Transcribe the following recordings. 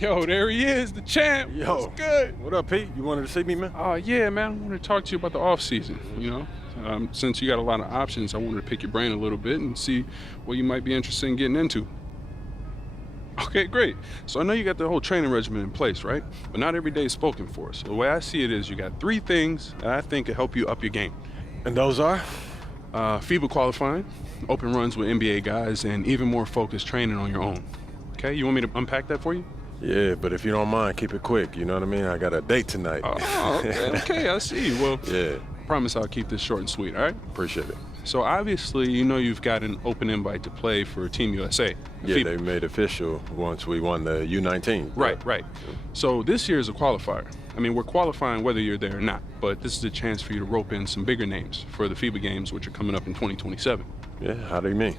Yo, there he is, the champ. Yo, what's good? What up, Pete? You wanted to see me, man? Yeah, man. I wanted to talk to you about the off season. Since you got a lot of options, I wanted to pick your brain a little bit and see what you might be interested in getting into. Okay, great. So I know you got the whole training regimen in place, right? But not every day is spoken for. So the way I see it is you got 3 things that I think can help you up your game. And those are? FIBA qualifying, open runs with NBA guys, and even more focused training on your own. Okay, you want me to unpack that for you? Yeah, but if you don't mind, keep it quick. You know what I mean? I got a date tonight. Oh, okay, I see. Well, yeah. Promise I'll keep this short and sweet, all right? Appreciate it. So obviously, you know you've got an open invite to play for Team USA. Yeah, FIBA. they made official once we won the U19. Right. So this year is a qualifier. I mean, we're qualifying whether you're there or not, but this is a chance for you to rope in some bigger names for the FIBA games, which are coming up in 2027. Yeah, how do you mean?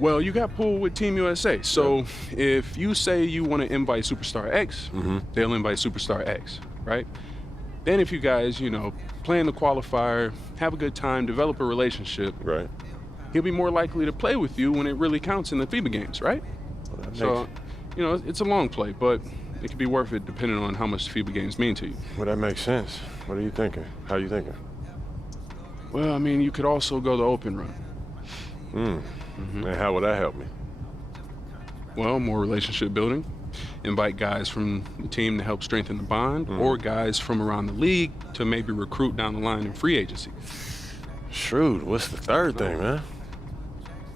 Well, you got pulled with Team USA. So if you say you want to invite Superstar X, they'll invite Superstar X, right? Then if you guys, play in the qualifier, have a good time, develop a relationship, Right. he'll be more likely to play with you when it really counts in the FIBA games, right? Well, It's a long play, but it could be worth it depending on how much the FIBA games mean to you. Well, that makes sense. What are you thinking? How are you thinking? Well, I mean, you could also go the open run. And how would that help me? Well, more relationship building. Invite guys from the team to help strengthen the bond, or guys from around the league to maybe recruit down the line in free agency. Shrewd. What's the third thing, man?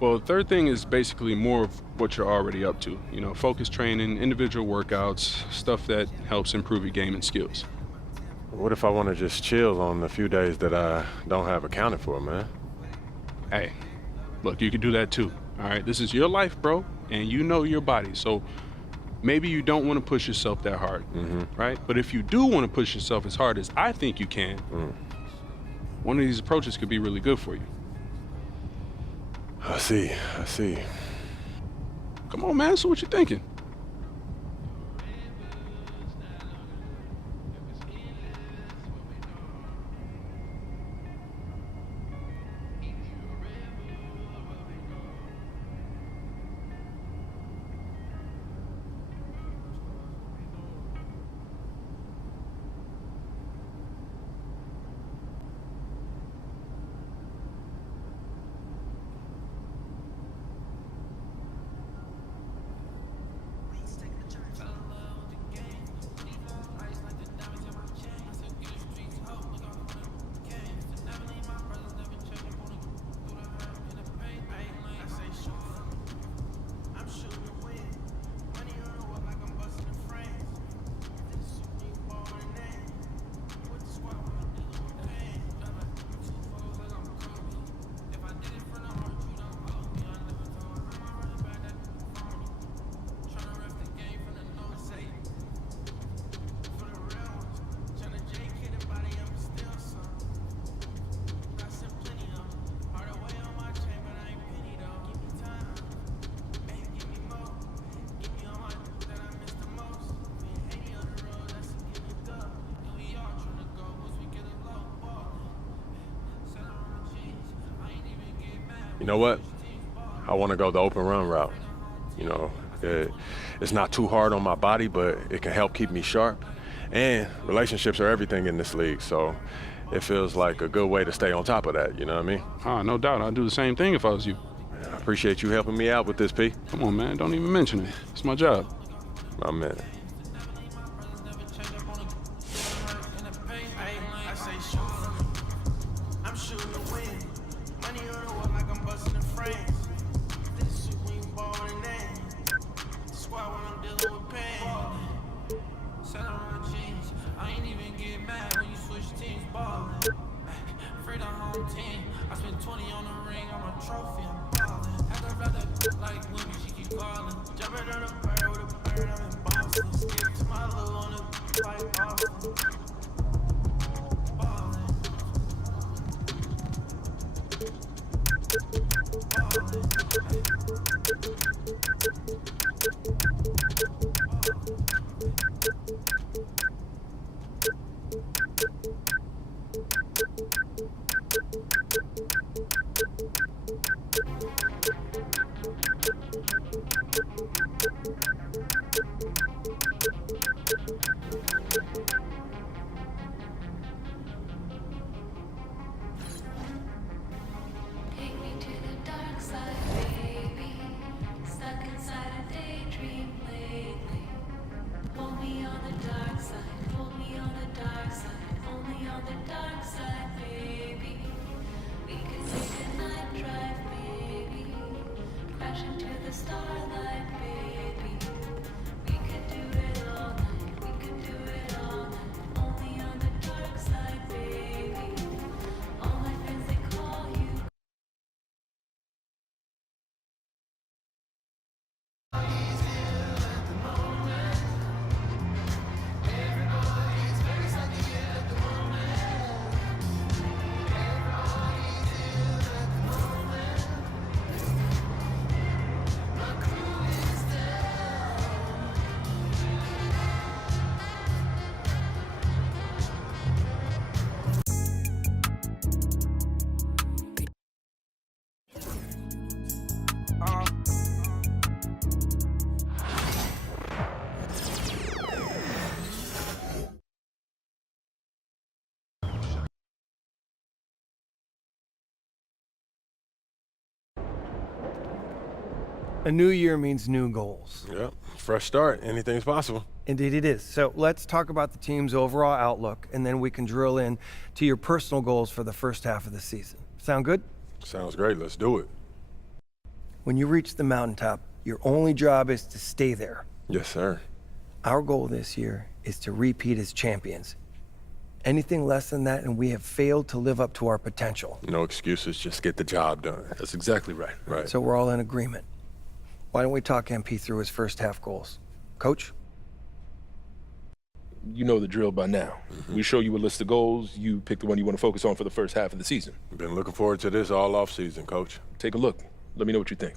Well, the third thing is basically more of what you're already up to. Focus training, individual workouts, stuff that helps improve your game and skills. What if I want to just chill on the few days that I don't have accounted for, man? Hey, look, you can do that too, all right? This is your life, bro, and you know your body, so maybe you don't want to push yourself that hard, right? But if you do want to push yourself as hard as I think you can, one of these approaches could be really good for you. I see. Come on, man, so what you thinking? You know what? I want to go the open run route. It's not too hard on my body, but it can help keep me sharp. And relationships are everything in this league, so it feels like a good way to stay on top of that, you know what I mean? No doubt. I'd do the same thing if I was you. I appreciate you helping me out with this, P. Come on, man. Don't even mention it. It's my job. My man. A new year means new goals. Yep, fresh start. Anything's possible. Indeed it is. So let's talk about the team's overall outlook, and then we can drill in to your personal goals for the first half of the season. Sound good? Sounds great. Let's do it. When you reach the mountaintop, your only job is to stay there. Yes, sir. Our goal this year is to repeat as champions. Anything less than that, and we have failed to live up to our potential. No excuses. Just get the job done. That's exactly right. Right. So we're all in agreement. Why don't we talk MP through his first half goals? Coach? You know the drill by now. We show you a list of goals. You pick the one you want to focus on for the first half of the season. Been looking forward to this all off season, Coach. Take a look. Let me know what you think.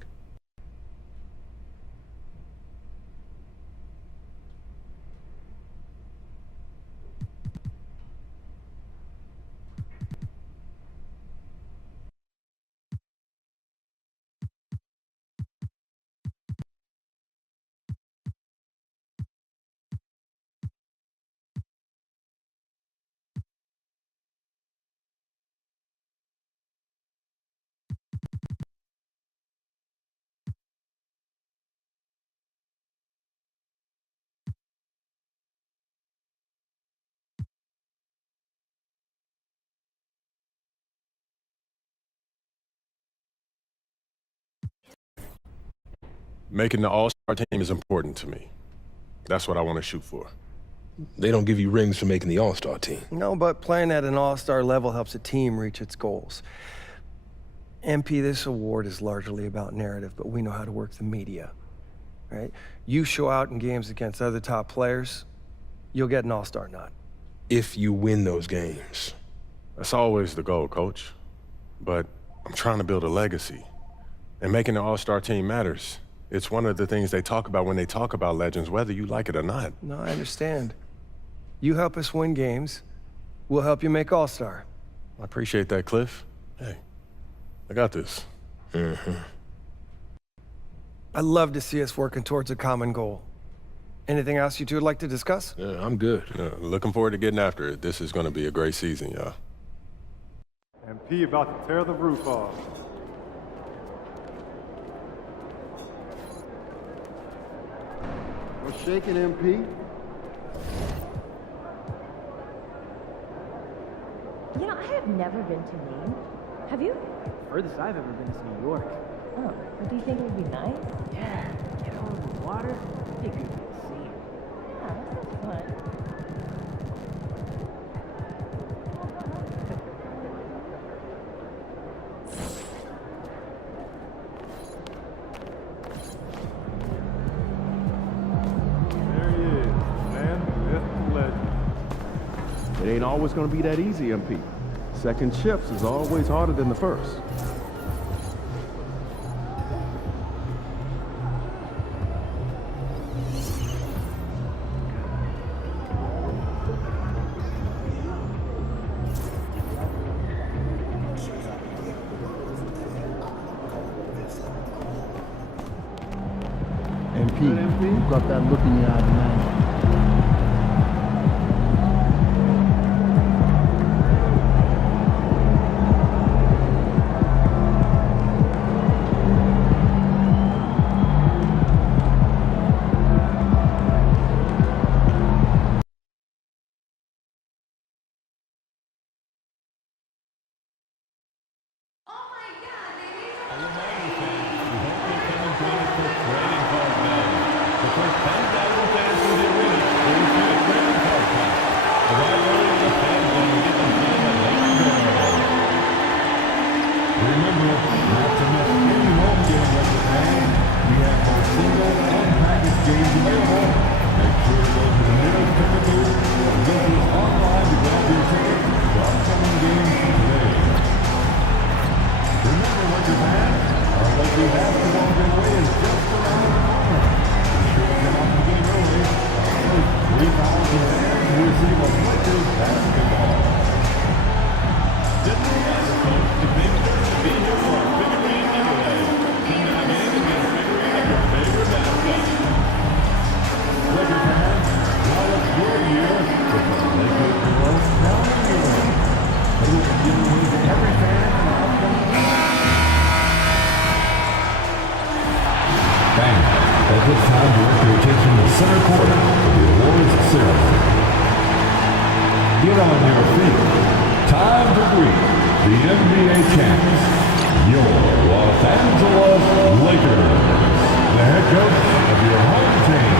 Making the all-star team is important to me. That's what I want to shoot for. They don't give you rings for making the All-Star team. No, but playing at an all-star level helps a team reach its goals. MP, this award is largely about narrative, but we know how to work the media, right? You show out in games against other top players, you'll get an all-star nod. If you win those games. That's always the goal, Coach. But I'm trying to build a legacy. And making the all-star team matters. It's one of the things they talk about when they talk about legends, whether you like it or not. No, I understand. You help us win games, we'll help you make all-star. I appreciate that, Cliff. Hey, I got this. I'd love to see us working towards a common goal. Anything else you two would like to discuss? Yeah, I'm good. Looking forward to getting after it. This is going to be a great season, y'all. MP about to tear the roof off. No shaking, MP. You know, I have never been to Maine. Have you? Furthest I've ever been is New York. Oh, but do you think it would be nice? Yeah, get out on the water, you could see it. Yeah, that sounds fun. There he is, man, myth, legend. It ain't always gonna be that easy, MP. Second shifts is always harder than the first. MP, you got that look in your eye tonight. games available. Make sure to go to the nearest ticket booth or visit us online to grab your tickets for upcoming games today. Remember, Laker fans, our Laker basketball giveaway is just around the corner. Be sure to get out the game early. Our first 3,000 fans will receive a Lakers basketball. This is the big thing to be here for our figure eight giveaway. Come to the game and get a figure eight of your favorite mascot. Laker fans, now it's your year with the Lakers Girls Crowning Giveaway. They will be giving away to every fan in the upcoming week. Bang! At this time, direct your attention to the center court for the awards ceremony. Get on your feet. Time to greet the NBA champs, your Los Angeles Lakers, the head coach of your home team.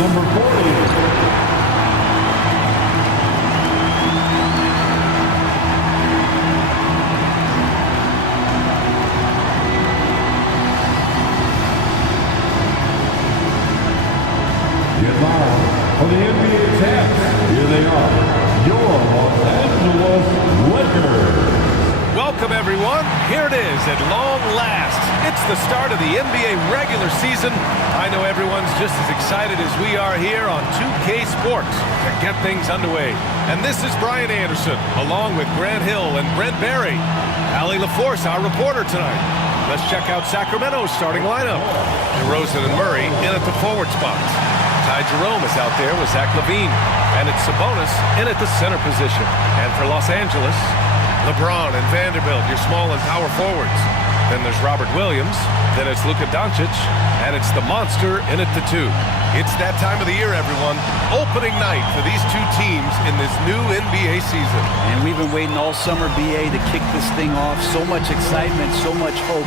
Number 40. For the NBA champs, here they are, your Los Angeles Lakers. Welcome, everyone. Here it is at long last. It's the start of the NBA regular season. I know everyone's just as excited as we are here on 2K Sports to get things underway. And this is Brian Anderson, along with Grant Hill and Brent Barry. Allie LaForce, our reporter tonight. Let's check out Sacramento's starting lineup. DeRozan and Murray in at the forward spots. Ty Jerome is out there with Zach LaVine. And it's Sabonis in at the center position. And for Los Angeles, LeBron and Vanderbilt, your small and power forwards. Then there's Robert Williams. Then it's Luka Doncic. And it's the monster in at the 2. It's that time of the year, everyone. Opening night for these two teams in this new NBA season. And we've been waiting all summer, BA, to kick this thing off. So much excitement, so much hope,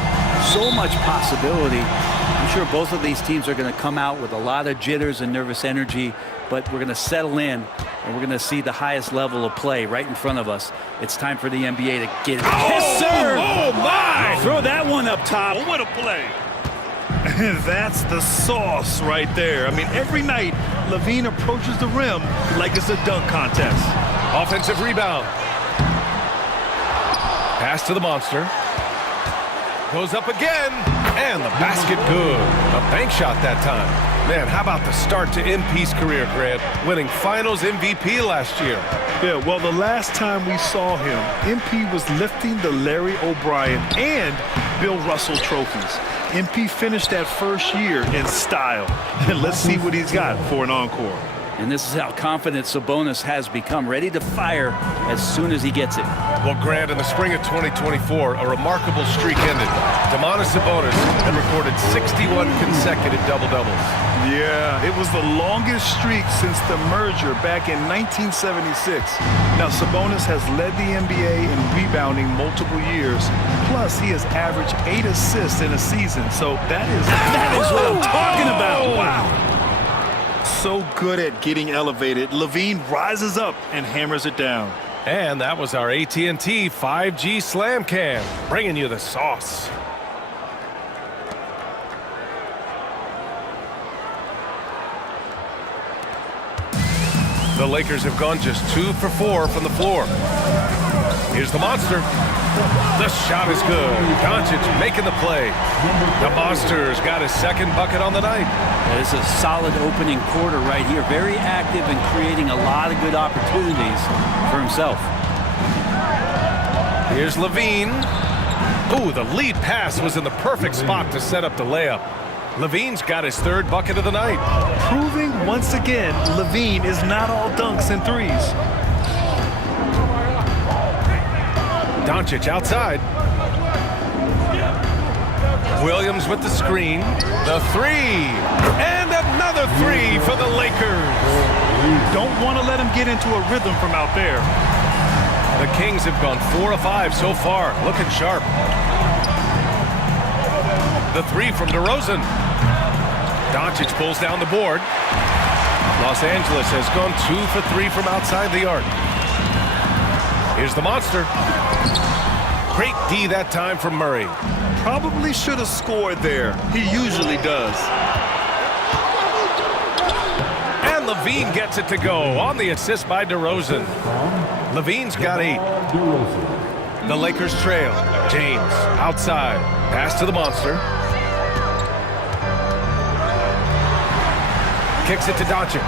so much possibility. I'm sure both of these teams are going to come out with a lot of jitters and nervous energy, but we're going to settle in, and we're going to see the highest level of play right in front of us. It's time for the NBA to get it. Yes, sir! Oh, my! Throw that one up top. What a play. That's the sauce right there. I mean, every night, LaVine approaches the rim like it's a dunk contest. Offensive rebound. Pass to the monster. Goes up again, and the basket good. A bank shot that time. Man, how about the start to MP's career, Grant? Winning Finals MVP last year. Yeah, well, the last time we saw him, MP was lifting the Larry O'Brien and Bill Russell trophies. MP finished that first year in style. And let's see what he's got for an encore. And this is how confident Sabonis has become, ready to fire as soon as he gets it. Well, Grant, in the spring of 2024, a remarkable streak ended. Domantas Sabonis had recorded 61 consecutive double-doubles. Yeah, it was the longest streak since the merger back in 1976. Now, Sabonis has led the NBA in rebounding multiple years. Plus, he has averaged 8 assists in a season. So that is what I'm talking about. Wow. So good at getting elevated. LaVine rises up and hammers it down. And that was our AT&T 5G Slam Cam, bringing you the sauce. The Lakers have gone just 2 for 4 from the floor. Here's the monster. The shot is good. Doncic making the play. The monster's got his second bucket on the night. That is a solid opening quarter right here. Very active and creating a lot of good opportunities for himself. Here's LaVine. Ooh, the lead pass was in the perfect spot to set up the layup. LaVine's got his third bucket of the night. Proving once again, LaVine is not all dunks and threes. Doncic outside. Williams with the screen. The 3. And another 3 for the Lakers. Don't want to let him get into a rhythm from out there. The Kings have gone 4 of 5 so far. Looking sharp. The 3 from DeRozan. Doncic pulls down the board. Los Angeles has gone 2 for 3 from outside the arc. Here's the monster. Great D that time from Murray. Probably should have scored there. He usually does. And LaVine gets it to go on the assist by DeRozan. LaVine's got 8. The Lakers trail. James outside. Pass to the monster. Kicks it to Doncic.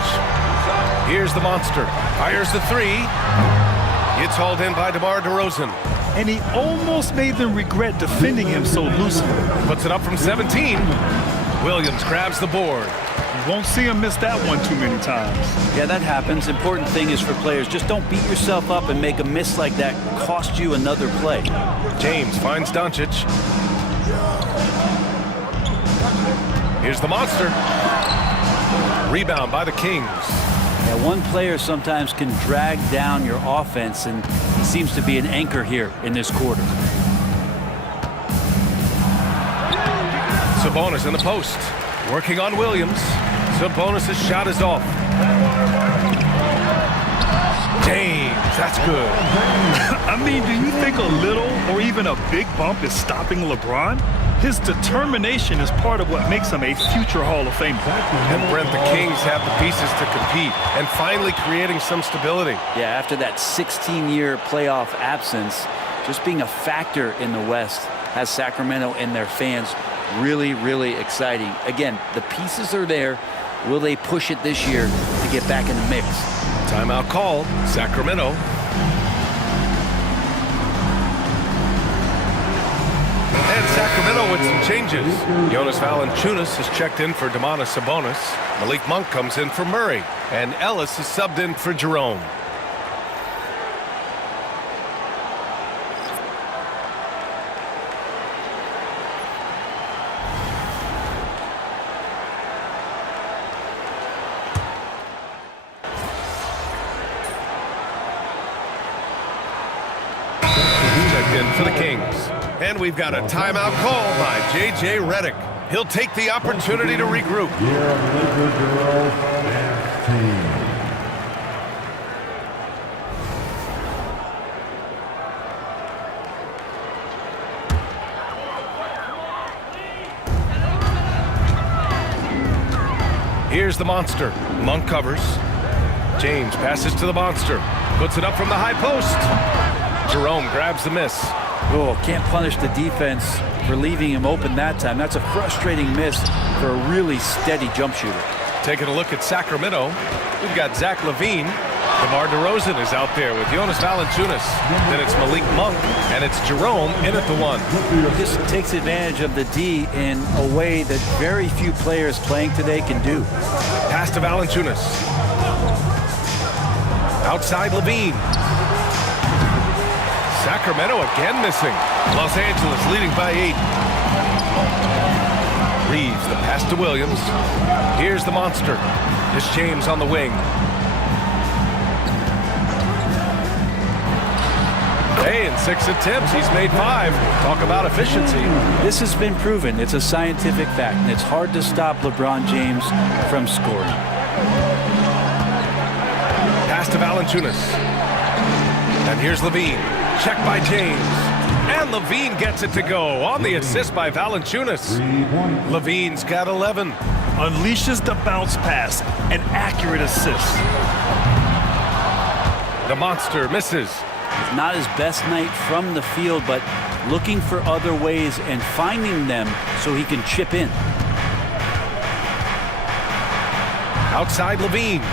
Here's the monster. Fires the 3. It's hauled in by DeMar DeRozan. And he almost made them regret defending him so loosely. Puts it up from 17. Williams grabs the board. You won't see him miss that one too many times. Yeah, that happens. Important thing is for players, just don't beat yourself up and make a miss like that cost you another play. James finds Doncic. Here's the monster. Rebound by the Kings. Yeah, one player sometimes can drag down your offense, and he seems to be an anchor here in this quarter. Sabonis in the post. Working on Williams. Sabonis' shot is off. James, that's good. I mean, do you think a little or even a big bump is stopping LeBron? His determination is part of what makes him a future Hall of Famer. And Brent, the Kings have the pieces to compete and finally creating some stability. Yeah, after that 16-year playoff absence, just being a factor in the West has Sacramento and their fans really, really exciting. Again, the pieces are there. Will they push it this year to get back in the mix? Timeout called. Sacramento. And Sacramento with some changes. Jonas Valanciunas has checked in for Domantas Sabonis. Malik Monk comes in for Murray. And Ellis is subbed in for Jerome. for the Kings. And we've got a timeout call by J.J. Redick. He'll take the opportunity to regroup. Here are the Laker girls and team. Here's the monster. Monk covers. James passes to the monster. Puts it up from the high post. Jerome grabs the miss. Oh, can't punish the defense for leaving him open that time. That's a frustrating miss for a really steady jump shooter. Taking a look at Sacramento, we've got Zach LaVine. DeMar DeRozan is out there with Jonas Valanciunas. Then it's Malik Monk, and it's Jerome in at the 1. He just takes advantage of the D in a way that very few players playing today can do. Pass to Valanciunas. Outside LaVine. Sacramento again missing. Los Angeles leading by 8. Reeves, the pass to Williams. Here's the monster. It's James on the wing. Hey, in 6 attempts, he's made 5. Talk about efficiency. This has been proven. It's a scientific fact, and it's hard to stop LeBron James from scoring. Pass to Valanciunas. And here's LaVine. Check by James. And LaVine gets it to go on the assist by Valanciunas. LaVine's got 11. Unleashes the bounce pass. An accurate assist. The monster misses. Not his best night from the field, but looking for other ways and finding them so he can chip in. Outside LaVine.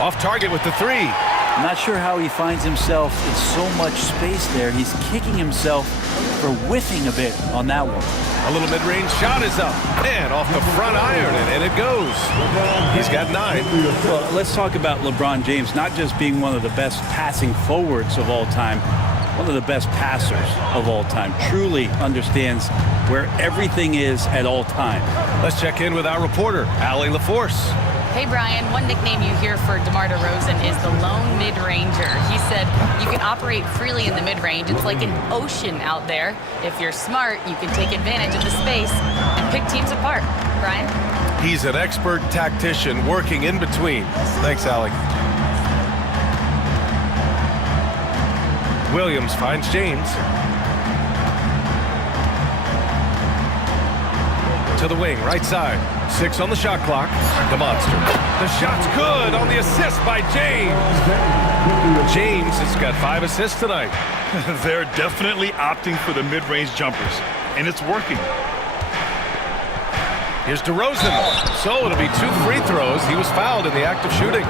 Off target with the 3. I'm not sure how he finds himself in so much space there. He's kicking himself for whiffing a bit on that one. A little mid-range shot is up. And off the front iron, and in it goes. He's got 9. Well, let's talk about LeBron James not just being one of the best passing forwards of all time, one of the best passers of all time. Truly understands where everything is at all times. Let's check in with our reporter, Allie LaForce. Hey, Brian, one nickname you hear for DeMar DeRozan is the lone mid-ranger. He said you can operate freely in the mid-range. It's like an ocean out there. If you're smart, you can take advantage of the space and pick teams apart. Brian? He's an expert tactician working in between. Thanks, Allie. Williams finds James. To the wing, right side. 6 on the shot clock. The monster. The shot's good on the assist by James. James has got 5 assists tonight. They're definitely opting for the mid-range jumpers, and it's working. Here's DeRozan. So it'll be 2 free throws. He was fouled in the act of shooting.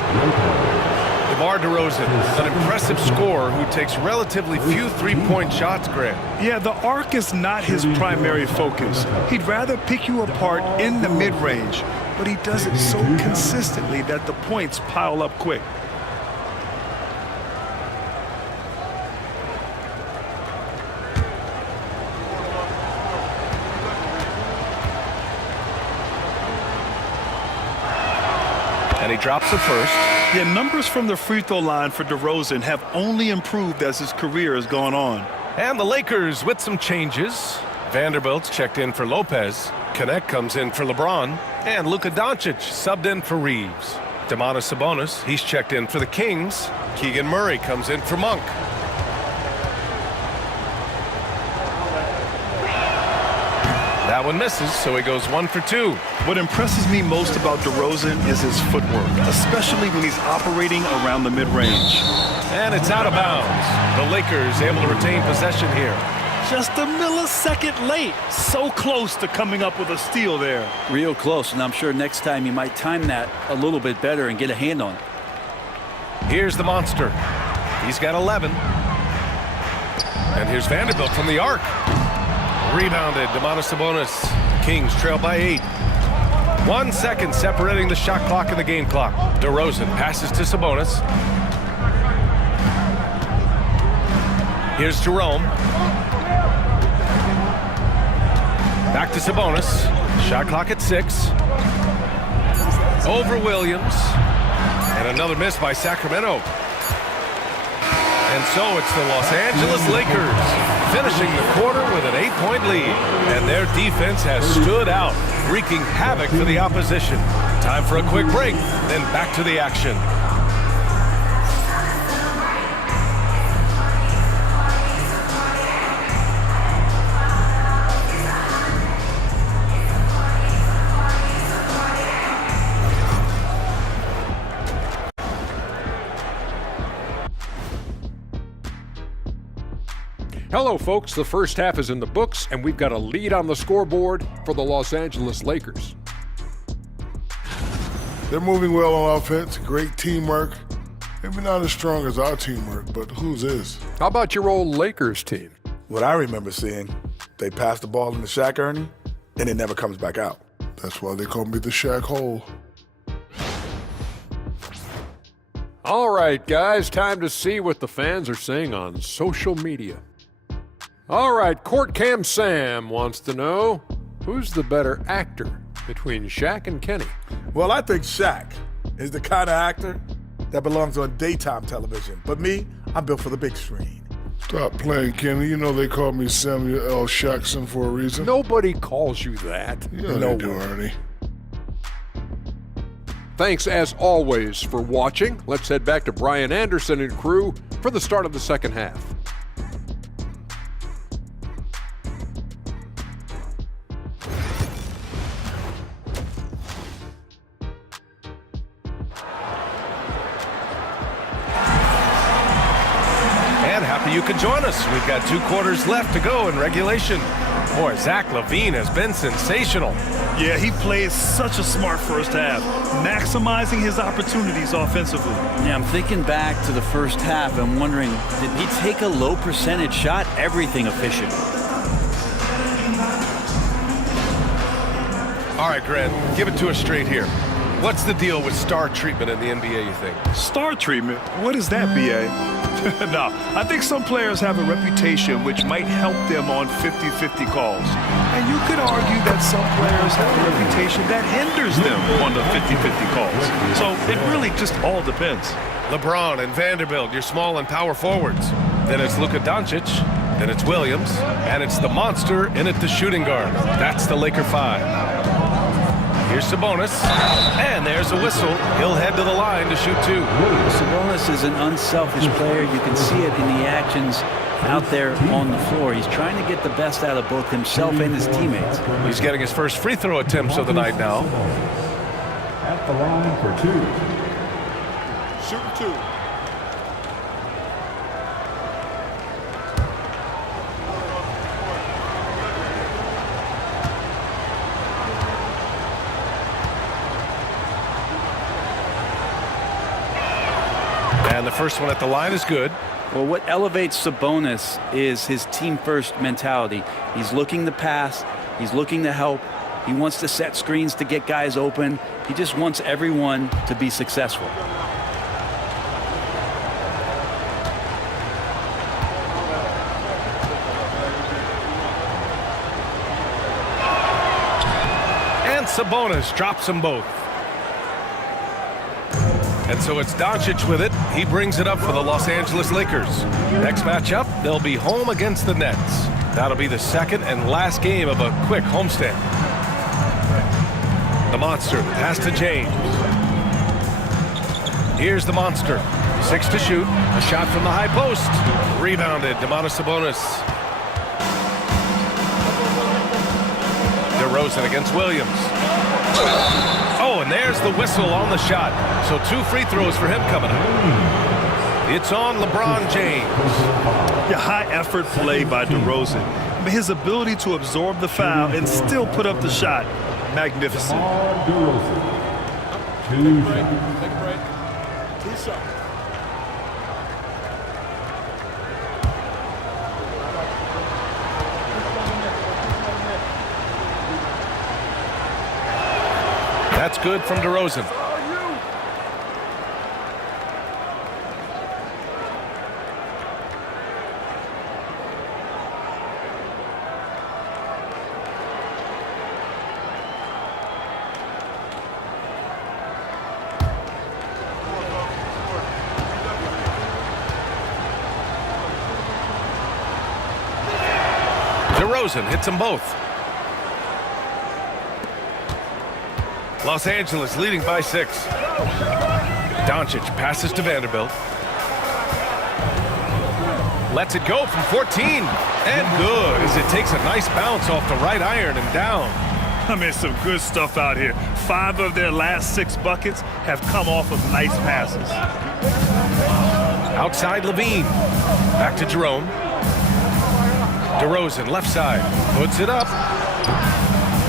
DeMar DeRozan, an impressive scorer who takes relatively few three-point shots, Grant. Yeah, the arc is not his primary focus. He'd rather pick you apart in the mid-range, but he does it so consistently that the points pile up quick. And he drops the first. Yeah, numbers from the free throw line for DeRozan have only improved as his career has gone on. And the Lakers with some changes. Vanderbilt's checked in for Lopez. Connect comes in for LeBron. And Luka Doncic subbed in for Reeves. Domantas Sabonis, he's checked in for the Kings. Keegan Murray comes in for Monk. That one misses, so he goes 1 for 2. What impresses me most about DeRozan is his footwork, especially when he's operating around the mid-range. And it's out of bounds. The Lakers able to retain possession here. Just a millisecond late. So close to coming up with a steal there. Real close, and I'm sure next time he might time that a little bit better and get a hand on it. Here's the monster. He's got 11. And here's Vanderbilt from the arc. Rebounded, Domantas Sabonis. Kings trail by 8. 1 second separating the shot clock and the game clock. DeRozan passes to Sabonis. Here's Jerome. Back to Sabonis. Shot clock at 6. Over Williams. And another miss by Sacramento. And so it's the Los Angeles Lakers finishing the quarter with an 8-point lead. And their defense has stood out, wreaking havoc for the opposition. Time for a quick break, then back to the action. Hello, folks. The first half is in the books, and we've got a lead on the scoreboard for the Los Angeles Lakers. They're moving well on offense, great teamwork. Maybe not as strong as our teamwork, but whose is? How about your old Lakers team? What I remember seeing, they pass the ball into Shaq, Ernie, and it never comes back out. That's why they call me the Shaq Hole. All right, guys, time to see what the fans are saying on social media. All right, Court Cam Sam wants to know, who's the better actor between Shaq and Kenny? Well, I think Shaq is the kind of actor that belongs on daytime television. But me, I'm built for the big screen. Stop playing, Kenny. You know they call me Samuel L. Jackson for a reason. Nobody calls you that. Yeah, they do, Ernie. Thanks, as always, for watching. Let's head back to Brian Anderson and crew for the start of the second half. You can join us. We've got 2 quarters left to go in regulation. Boy, Zach LaVine has been sensational. Yeah, he played such a smart first half, maximizing his opportunities offensively. Yeah, I'm thinking back to the first half. I'm wondering, did he take a low percentage shot? Everything efficient. All right, Grant, give it to us straight here. What's the deal with star treatment in the NBA, you think? Star treatment? What is that, B.A.? No, I think some players have a reputation which might help them on 50-50 calls. And you could argue that some players have a reputation that hinders them on the 50-50 calls. So it really just all depends. LeBron and Vanderbilt, your small and power forwards. Then it's Luka Doncic, then it's Williams, and it's the monster in at the shooting guard. That's the Laker 5. Here's Sabonis, and there's a whistle. He'll head to the line to shoot 2. Sabonis is an unselfish player. You can see it in the actions out there on the floor. He's trying to get the best out of both himself and his teammates. He's getting his first free throw attempts of the night now. At the line for 2. Shooting 2. And the first one at the line is good. Well, what elevates Sabonis is his team-first mentality. He's looking to pass. He's looking to help. He wants to set screens to get guys open. He just wants everyone to be successful. And Sabonis drops them both. And so it's Doncic with it. He brings it up for the Los Angeles Lakers. Next matchup, they'll be home against the Nets. That'll be the second and last game of a quick homestand. The monster pass to James. Here's the monster. 6 to shoot. A shot from the high post. Rebounded. Domantas Sabonis. DeRozan against Williams. Oh, and there's the whistle on the shot. So 2 free throws for him coming up. It's on LeBron James. Yeah, high effort play by DeRozan. I mean, his ability to absorb the foul and still put up the shot, magnificent. DeRozan. 2 shots. 2 shots. That's good from DeRozan. DeRozan hits them both. Los Angeles leading by 6. Doncic passes to Vanderbilt. Lets it go from 14. And good as it takes a nice bounce off the right iron and down. I mean, some good stuff out here. 5 of their last 6 buckets have come off of nice passes. Outside Levine. Back to Jerome. DeRozan left side. Puts it up.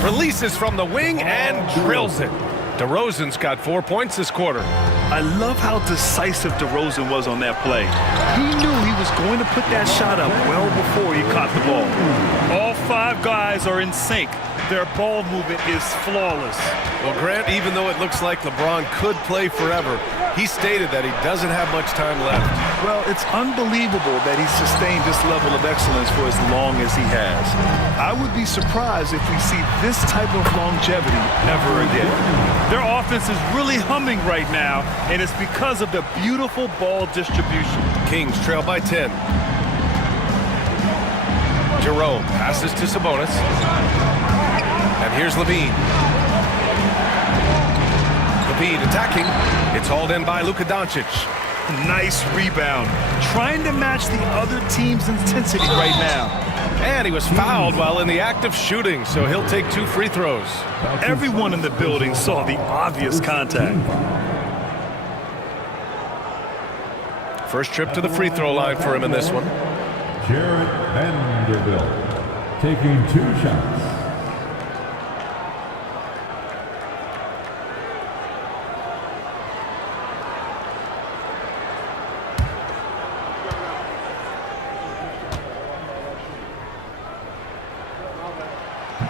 Releases from the wing and drills it. DeRozan's got 4 points this quarter. I love how decisive DeRozan was on that play. He knew he was going to put that shot up well before he caught the ball. All 5 guys are in sync. Their ball movement is flawless. Well, Grant, even though it looks like LeBron could play forever, he stated that he doesn't have much time left. Well, it's unbelievable that he's sustained this level of excellence for as long as he has. I would be surprised if we see this type of longevity ever again. Their offense is really humming right now, and it's because of the beautiful ball distribution. Kings trail by 10. Jerome passes to Sabonis. And here's Levine. Levine attacking. It's hauled in by Luka Doncic. Nice rebound. Trying to match the other team's intensity right now. And he was fouled while in the act of shooting, so he'll take 2 free throws. Everyone in the building saw the obvious contact. First trip to the free throw line for him in this one. Jarrett Vanderbilt taking 2 shots.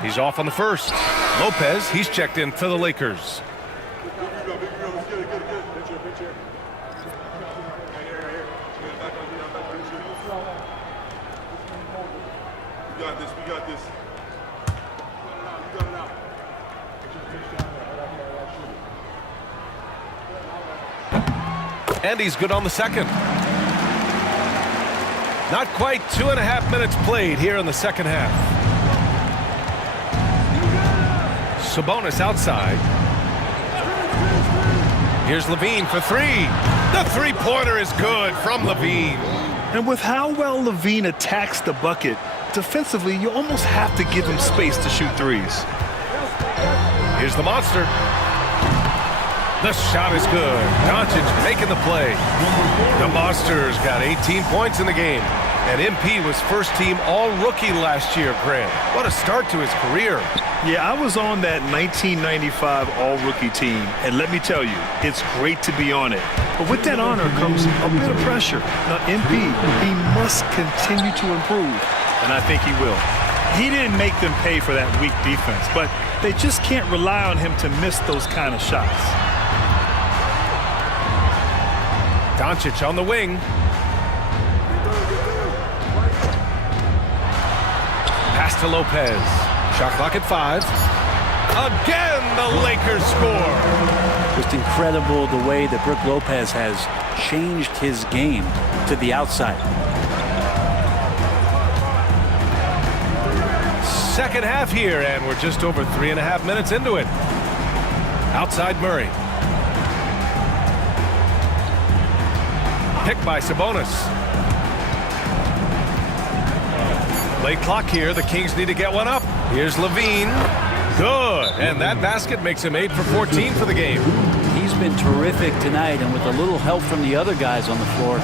He's off on the first. Lopez, he's checked in for the Lakers. We got this. And he's good on the second. Not quite 2.5 minutes played here in the second half. Sabonis outside. Here's Levine for 3. The three-pointer is good from Levine. And with how well Levine attacks the bucket, defensively, you almost have to give him space to shoot threes. Here's the monster. The shot is good. Doncic making the play. The Monsters got 18 points in the game. And MP was first-team All-Rookie last year, Grant. What a start to his career. Yeah, I was on that 1995 All-Rookie team, and let me tell you, it's great to be on it. But with that honor comes a bit of pressure. Now, MP, he must continue to improve, and I think he will. He didn't make them pay for that weak defense, but they just can't rely on him to miss those kind of shots. Doncic on the wing. Pass to Lopez. Shot clock at 5. Again, the Lakers score. Just incredible the way that Brook Lopez has changed his game to the outside. Second half here, and we're just over 3.5 minutes into it. Outside Murray. Picked by Sabonis. Late clock here. The Kings need to get one up. Here's Levine. Good. And that basket makes him 8 for 14 for the game. He's been terrific tonight, and with a little help from the other guys on the floor,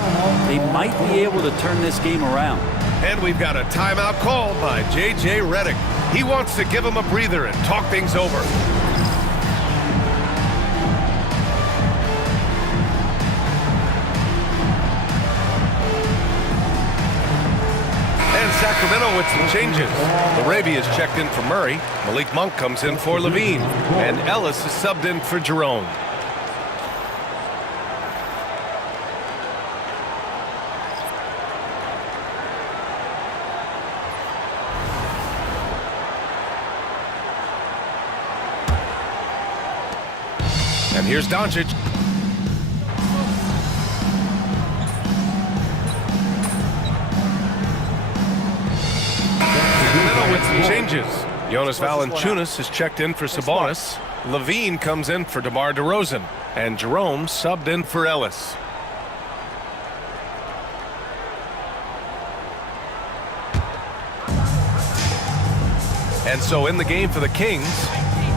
they might be able to turn this game around. And we've got a timeout called by J.J. Redick. He wants to give him a breather and talk things over. Sacramento with some changes. Arabia is checked in for Murray. Malik Monk comes in for Levine. And Ellis is subbed in for Jerome. And here's Doncic. some changes. Jonas Valanciunas is checked in for Sabonis. Levine comes in for DeMar DeRozan. And Jerome subbed in for Ellis. And so in the game for the Kings,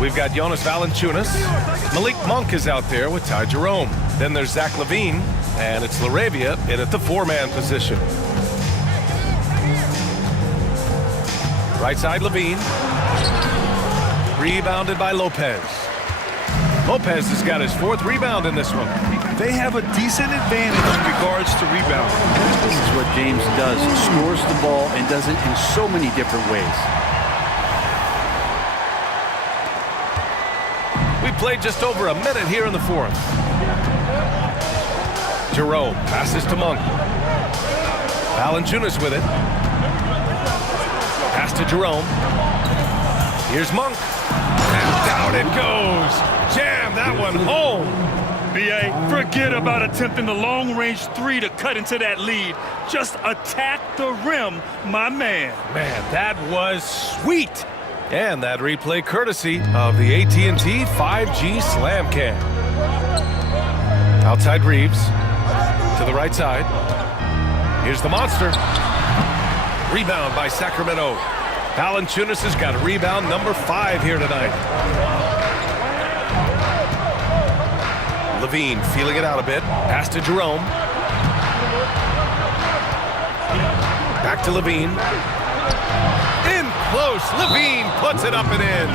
we've got Jonas Valanciunas. Malik Monk is out there with Ty Jerome. Then there's Zach LaVine, and it's LaRavia in at the 4-man position. Right side, LaVine. Rebounded by Lopez. Lopez has got his 4th rebound in this one. They have a decent advantage in regards to rebounding. This is what James does. He scores the ball and does it in so many different ways. We played just over a minute here in the 4th. Jerome passes to Monk. Valanciunas with it. Pass to Jerome. Here's Monk. And down it goes. Jam that one home. B.A., forget about attempting the long-range 3 to cut into that lead. Just attack the rim, my man. Man, that was sweet. And that replay courtesy of the AT&T 5G Slam Cam. Outside Reeves. To the right side. Here's the monster. Rebound by Sacramento. Valanciunas has got a rebound number 5 here tonight. Levine feeling it out a bit. Pass to Jerome. Back to Levine. In close. Levine puts it up and in.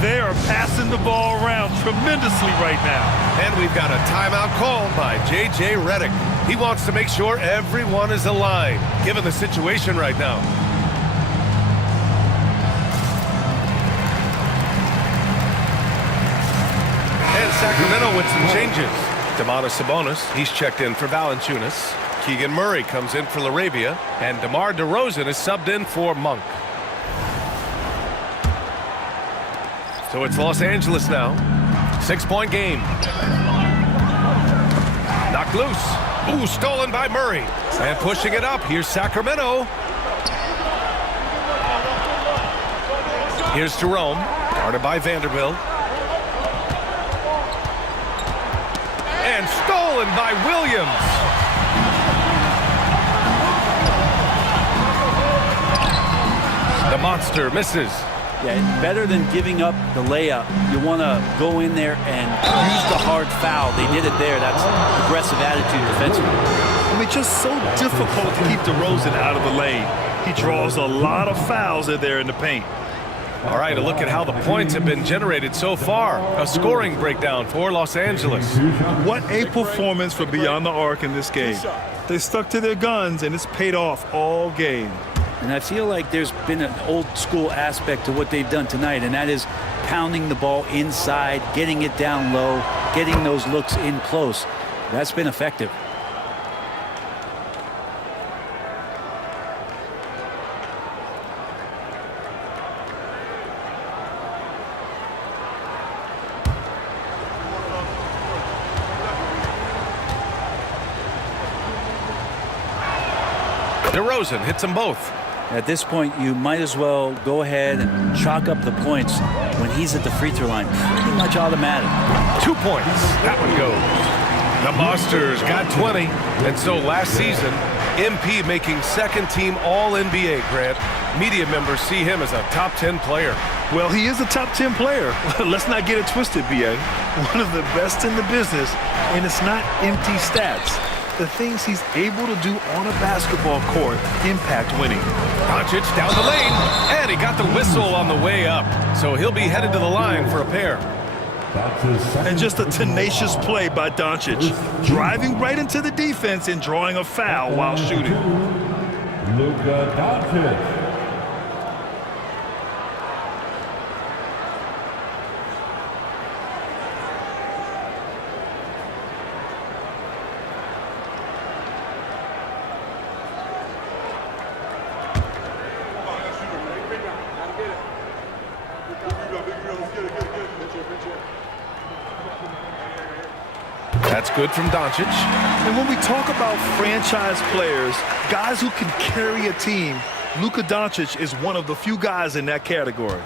They are passing the ball around tremendously right now. And we've got a timeout called by J.J. Redick. He wants to make sure everyone is aligned, given the situation right now. And Sacramento with some changes. Domantas Sabonis, he's checked in for Valanciunas. Keegan Murray comes in for LaRavia. And DeMar DeRozan is subbed in for Monk. So it's Los Angeles now. 6-point game. Knocked loose. Ooh, stolen by Murray. And pushing it up. Here's Sacramento. Here's Jerome. Guarded by Vanderbilt. And stolen by Williams. The monster misses. Yeah, better than giving up the layup. You want to go in there and use the hard foul. They did it there. That's aggressive attitude defensively. I mean, just so difficult to keep DeRozan out of the lane. He draws a lot of fouls in there in the paint. All right, a look at how the points have been generated so far. A scoring breakdown for Los Angeles. What a performance for Beyond the Arc in this game. They stuck to their guns, and it's paid off all game. And I feel like there's been an old school aspect to what they've done tonight, and that is pounding the ball inside, getting it down low, getting those looks in close. That's been effective. DeRozan hits them both. At this point, you might as well go ahead and chalk up the points when he's at the free throw line. Pretty much automatic. 2 points. That one goes. The Monsters got 20. And so last season, MP making second-team All-NBA, Grant. Media members see him as a top 10 player. Well, he is a top 10 player. Let's not get it twisted, B.A. One of the best in the business, and it's not empty stats. The things he's able to do on a basketball court impact winning. Doncic down the lane, and he got the whistle on the way up. So he'll be headed to the line for a pair. And just a tenacious play by Doncic, driving right into the defense and drawing a foul while shooting. Luka Doncic. That's good from Doncic. And when we talk about franchise players, guys who can carry a team, Luka Doncic is one of the few guys in that category.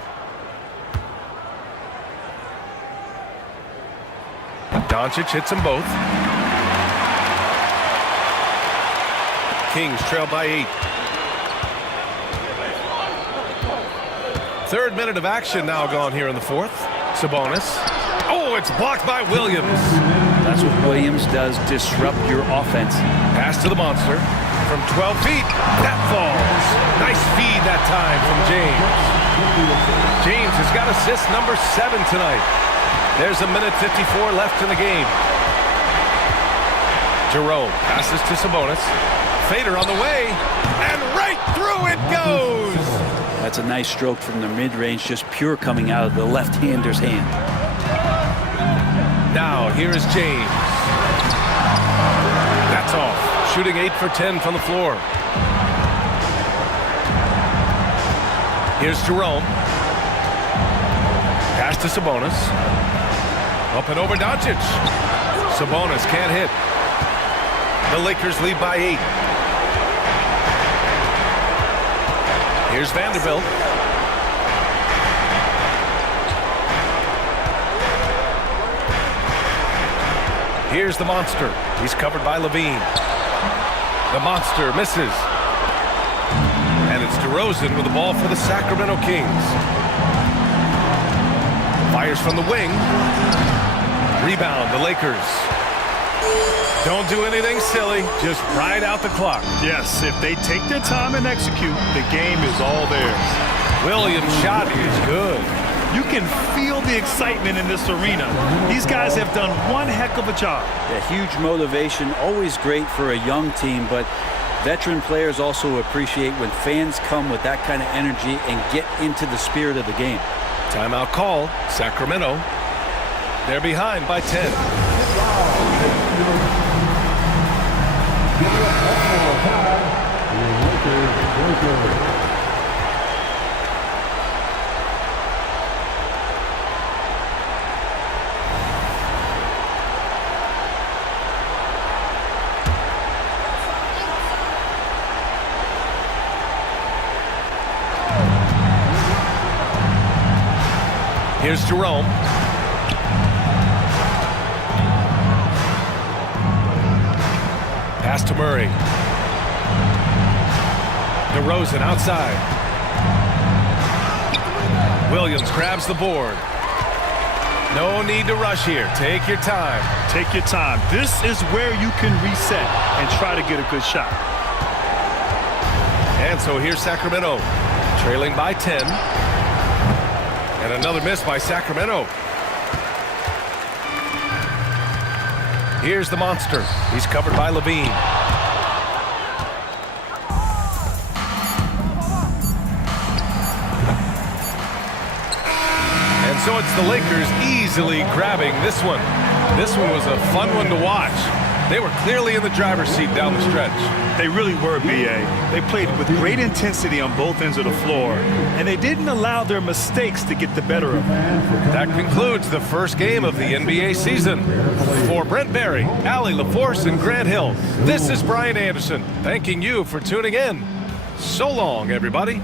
Doncic hits them both. Kings trail by 8. Third minute of action now gone here in the fourth. Sabonis. Oh, it's blocked by Williams. That's what Williams does, disrupt your offense. Pass to the monster from 12 feet. That falls. Nice feed that time from James. James has got assist number 7 tonight. There's a minute 54 left in the game. Jerome passes to Sabonis. Fader on the way, and right through it goes. That's a nice stroke from the mid-range, just pure coming out of the left-hander's hand. Now, here is James. That's off. Shooting 8 for 10 from the floor. Here's Jerome. Pass to Sabonis. Up and over Doncic. Sabonis can't hit. The Lakers lead by 8. Here's Vanderbilt. Here's the monster. He's covered by Levine. The monster misses. And it's DeRozan with the ball for the Sacramento Kings. Fires from the wing. Rebound, the Lakers. Don't do anything silly. Just ride out the clock. Yes, if they take their time and execute, the game is all theirs. Williams' shot is good. You can feel the excitement in this arena. These guys have done one heck of a job. A huge motivation, always great for a young team, but veteran players also appreciate when fans come with that kind of energy and get into the spirit of the game. Timeout called. Sacramento. They're behind by 10. Here's Jerome. Pass to Murray. DeRozan outside. Williams grabs the board. No need to rush here. Take your time. Take your time. This is where you can reset and try to get a good shot. And so here's Sacramento, trailing by 10. And another miss by Sacramento. Here's the monster. He's covered by Levine. And so it's the Lakers easily grabbing this one. This one was a fun one to watch. They were clearly in the driver's seat down the stretch. They really were, B.A. They played with great intensity on both ends of the floor, and they didn't allow their mistakes to get the better of them. That concludes the first game of the NBA season. For Brent Barry, Allie LaForce, and Grant Hill, this is Brian Anderson, thanking you for tuning in. So long, everybody.